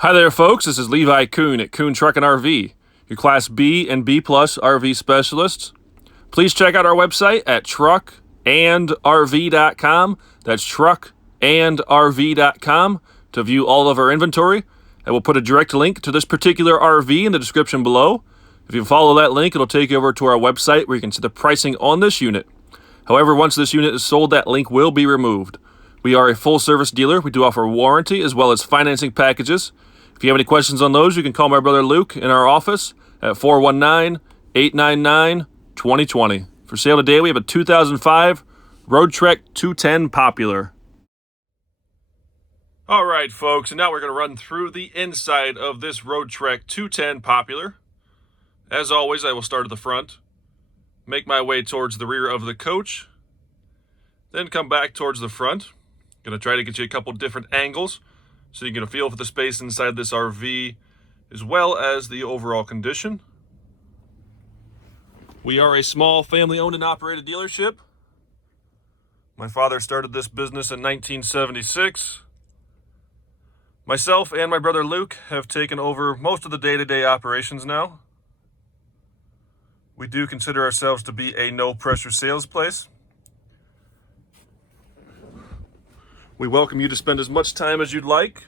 Hi there, folks. This is Levi Kuhn at Kuhn Truck and RV, your Class B and B Plus RV specialists. Please check out our website at truckandrv.com. That's truckandrv.com to view all of our inventory. And we'll put a direct link to this particular RV in the description below. If you follow that link, it'll take you over to our website where you can see the pricing on this unit. However, once this unit is sold, that link will be removed. We are a full-service dealer. We do offer warranty as well as financing packages. If you have any questions on those, you can call my brother Luke in our office at 419-899-2020. For sale today, we have a 2005 Roadtrek 210 Popular. All right, folks, and now we're going to run through the inside of this Roadtrek 210 Popular. As always, I will start at the front, make my way towards the rear of the coach, then come back towards the front. Going to try to get you a couple different angles so you get a feel for the space inside this RV as well as the overall condition. We are a small family-owned and operated dealership. My father started this business in 1976. Myself and my brother Luke have taken over most of the day-to-day operations now. We do consider ourselves to be a no-pressure sales place. We welcome you to spend as much time as you'd like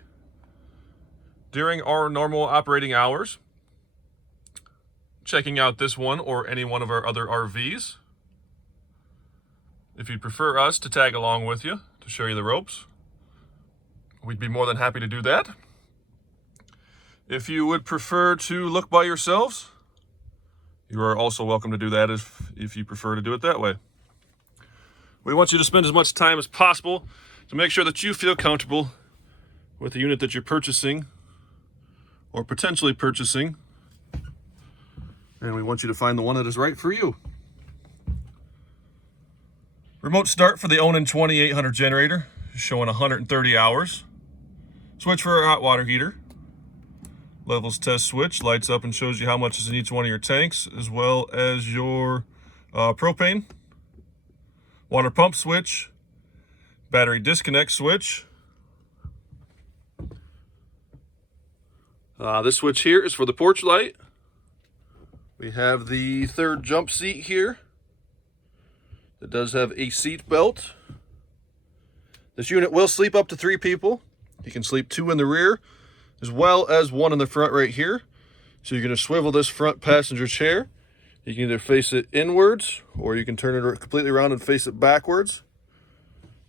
during our normal operating hours, checking out this one or any one of our other RVs. If you'd prefer us to tag along with you to show you the ropes, we'd be more than happy to do that. If you would prefer to look by yourselves, you are also welcome to do that if you prefer to do it that way. We want you to spend as much time as possible to make sure that you feel comfortable with the unit that you're purchasing or potentially purchasing. And we want you to find the one that is right for you. Remote start for the Onan 2800 generator, showing 130 hours. Switch for our hot water heater. Levels test switch, lights up and shows you how much is in each one of your tanks, as well as your propane. Water pump switch. Battery disconnect switch. This switch here is for the porch light. We have the third jump seat here. It does have a seat belt. This unit will sleep up to 3 people. You can sleep 2 in the rear, as well as 1 in the front right here. So you're going to swivel this front passenger chair. You can either face it inwards, or you can turn it completely around and face it backwards.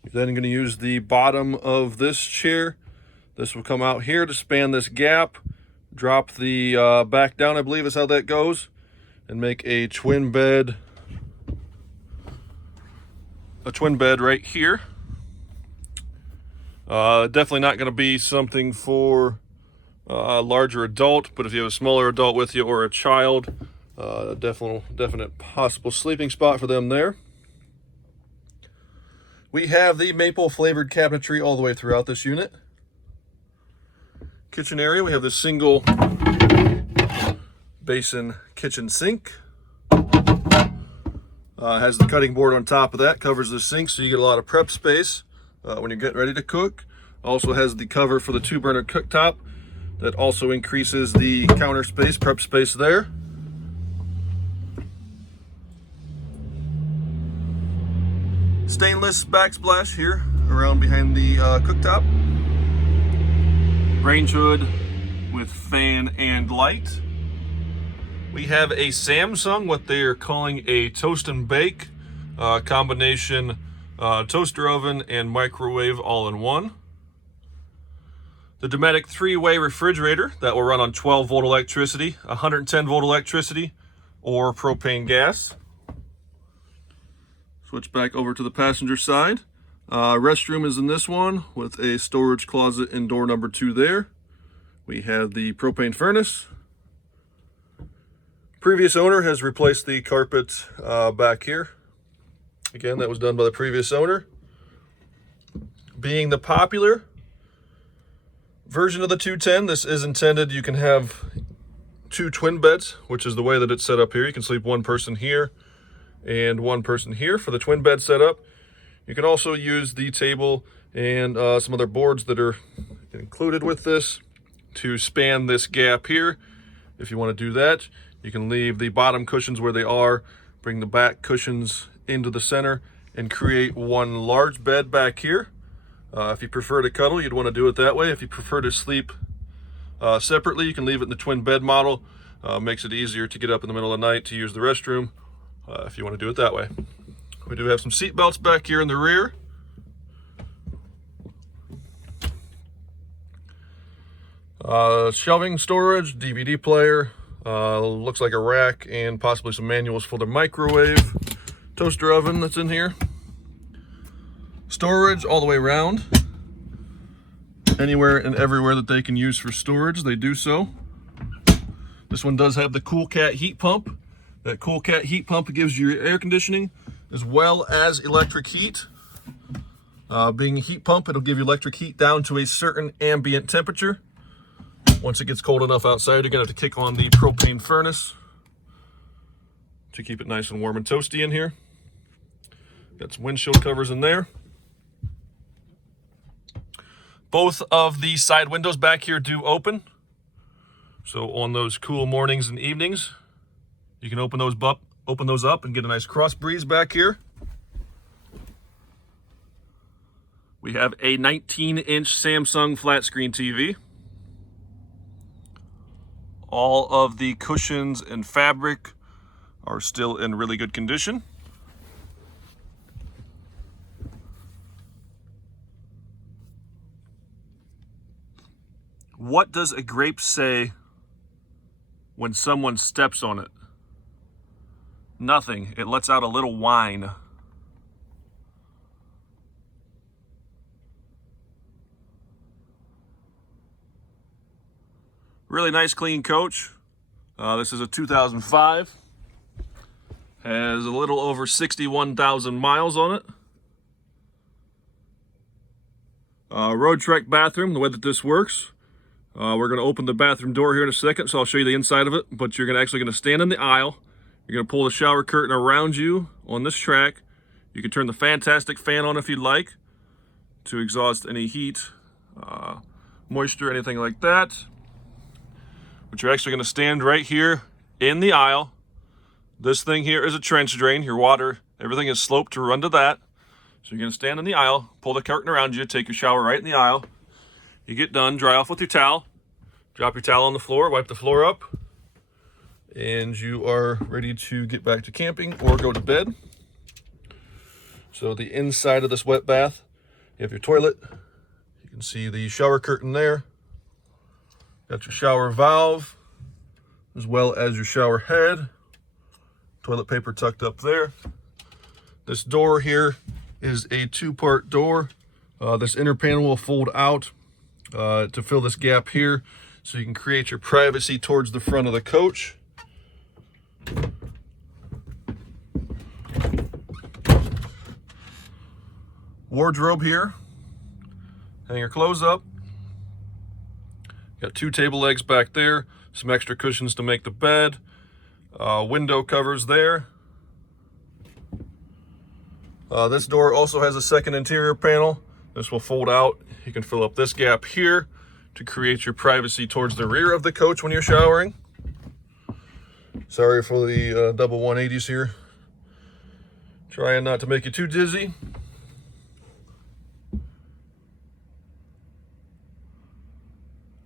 You're then going to use the bottom of this chair. This will come out here to span this gap, drop the back down, I believe is how that goes, and make a twin bed right here. Definitely not going to be something for a larger adult, but if you have a smaller adult with you or a child, definite possible sleeping spot for them there. We have the maple flavored cabinetry all the way throughout this unit. Kitchen area, we have this single basin kitchen sink. Has the cutting board on top of that, covers the sink so you get a lot of prep space when you're getting ready to cook. Also has the cover for the 2-burner cooktop that also increases the counter space, prep space there. Stainless backsplash here around behind the cooktop. Range hood with fan and light. We have a Samsung, what they are calling a toast and bake combination toaster oven and microwave all in one. The Dometic 3-way refrigerator that will run on 12-volt electricity, 110-volt electricity, or propane gas. Switch back over to the passenger side. Restroom is in this one with a storage closet and door number 2 there. We have the propane furnace. Previous owner has replaced the carpet back here. Again, that was done by the previous owner. Being the Popular version of the 210, this is intended, you can have 2 twin beds, which is the way that it's set up here. You can sleep 1 person here and 1 person here for the twin bed setup. You can also use the table and some other boards that are included with this to span this gap here. If you want to do that, you can leave the bottom cushions where they are, bring the back cushions into the center, and create one large bed back here. If you prefer to cuddle, you'd want to do it that way. If you prefer to sleep separately, you can leave it in the twin bed model. Makes it easier to get up in the middle of the night to use the restroom if you want to do it that way. We do have some seat belts back here in the rear. Shelving storage, DVD player, looks like a rack, and possibly some manuals for the microwave, toaster oven that's in here. Storage all the way around. Anywhere and everywhere that they can use for storage, they do so. This one does have the Cool Cat heat pump. That Cool Cat heat pump gives you air conditioning as well as electric heat. Being a heat pump, it'll give you electric heat down to a certain ambient temperature. Once it gets cold enough outside, you're gonna have to kick on the propane furnace to keep it nice and warm and toasty in here. Got some windshield covers in there. Both of the side windows back here do open. So on those cool mornings and evenings, you can open those up and get a nice cross breeze back here. We have a 19-inch Samsung flat screen TV. All of the cushions and fabric are still in really good condition. What does a grape say when someone steps on it? Nothing. It lets out a little whine. Really nice, clean coach. This is a 2005. Has a little over 61,000 miles on it. Roadtrek bathroom, the way that this works. We're going to open the bathroom door here in a second, so I'll show you the inside of it. But you're actually going to stand in the aisle. You're going to pull the shower curtain around you on this track. You can turn the fantastic fan on if you'd like to exhaust any heat, moisture, anything like that. But you're actually going to stand right here in the aisle. This thing here is a trench drain. Your water, everything is sloped to run to that. So you're going to stand in the aisle, pull the curtain around you, take your shower right in the aisle. You get done, dry off with your towel, drop your towel on the floor, wipe the floor up, and you are ready to get back to camping or go to bed. So the inside of this wet bath, you have your toilet. You can see the shower curtain there. Got your shower valve, as well as your shower head. Toilet paper tucked up there. This door here is a two-part door. This inner panel will fold out to fill this gap here, so you can create your privacy towards the front of the coach. Wardrobe here. Hang your clothes up. Got two table legs back there, some extra cushions to make the bed, window covers there. This door also has a second interior panel. This will fold out. You can fill up this gap here to create your privacy towards the rear of the coach when you're showering. Sorry for the double 180s here. Trying not to make you too dizzy.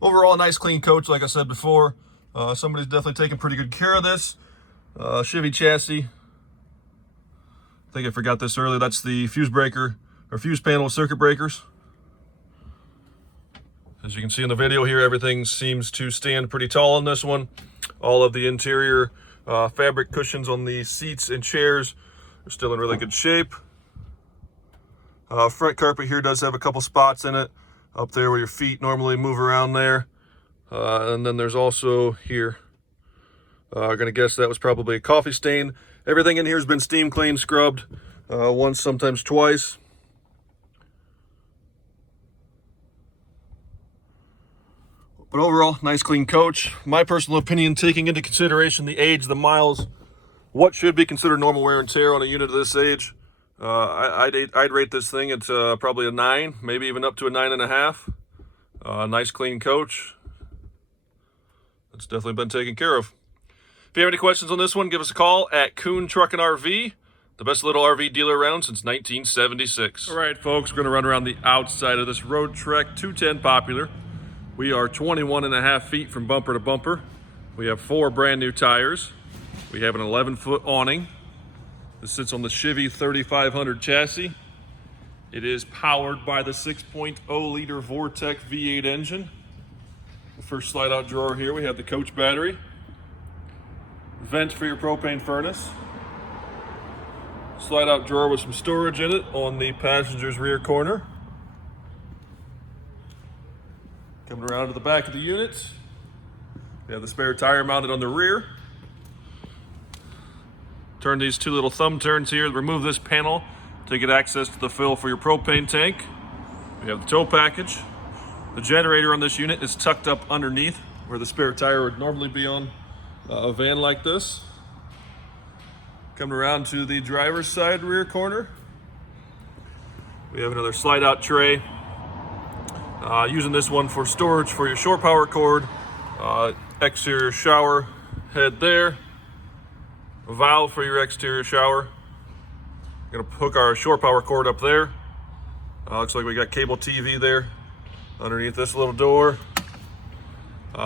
Overall, a nice clean coach, like I said before. Somebody's definitely taking pretty good care of this. Chevy chassis. I think I forgot this earlier. That's the fuse breaker, or fuse panel circuit breakers. As you can see in the video here, everything seems to stand pretty tall on this one. All of the interior fabric cushions on the seats and chairs are still in really good shape. Front carpet here does have a couple spots in it, up there where your feet normally move around there. And then there's also here, I'm gonna guess that was probably a coffee stain. Everything in here has been steam cleaned, scrubbed once, sometimes twice. But overall, nice clean coach. My personal opinion, taking into consideration the age, the miles, what should be considered normal wear and tear on a unit of this age, I'd rate this thing at probably a 9, maybe even up to a 9.5. Nice clean coach. it's definitely been taken care of. If you have any questions on this one, give us a call at Kuhn Truck and RV, the best little RV dealer around since 1976. All right, folks, we're going to run around the outside of this Roadtrek 210 Popular. We are 21.5 feet from bumper to bumper. We have 4 brand new tires. We have an 11-foot awning. This sits on the Chevy 3500 chassis. It is powered by the 6.0 liter Roadtrek V8 engine. The first slide out drawer here, we have the coach battery. Vent for your propane furnace. Slide out drawer with some storage in it on the passenger's rear corner. Coming around to the back of the unit, we have the spare tire mounted on the rear. Turn these 2 little thumb turns here, remove this panel to get access to the fill for your propane tank. We have the tow package. The generator on this unit is tucked up underneath where the spare tire would normally be on a van like this. Coming around to the driver's side rear corner, we have another slide out tray. Using this one for storage for your shore power cord, exterior shower head there, a valve for your exterior shower. We're gonna hook our shore power cord up there. Looks like we got cable TV there underneath this little door.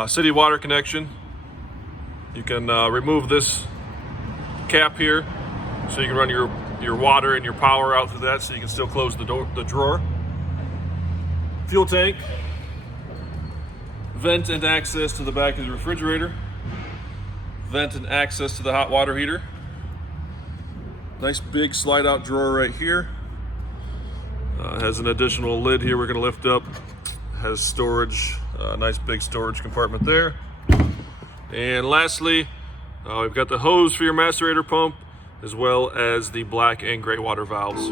City water connection. You can remove this cap here so you can run your water and your power out through that, so you can still close the drawer. Fuel tank, vent and access to the back of the refrigerator, vent and access to the hot water heater. Nice big slide out drawer right here. Has an additional lid here we're going to lift up. Has storage, nice big storage compartment there. And lastly, we've got the hose for your macerator pump, as well as the black and gray water valves.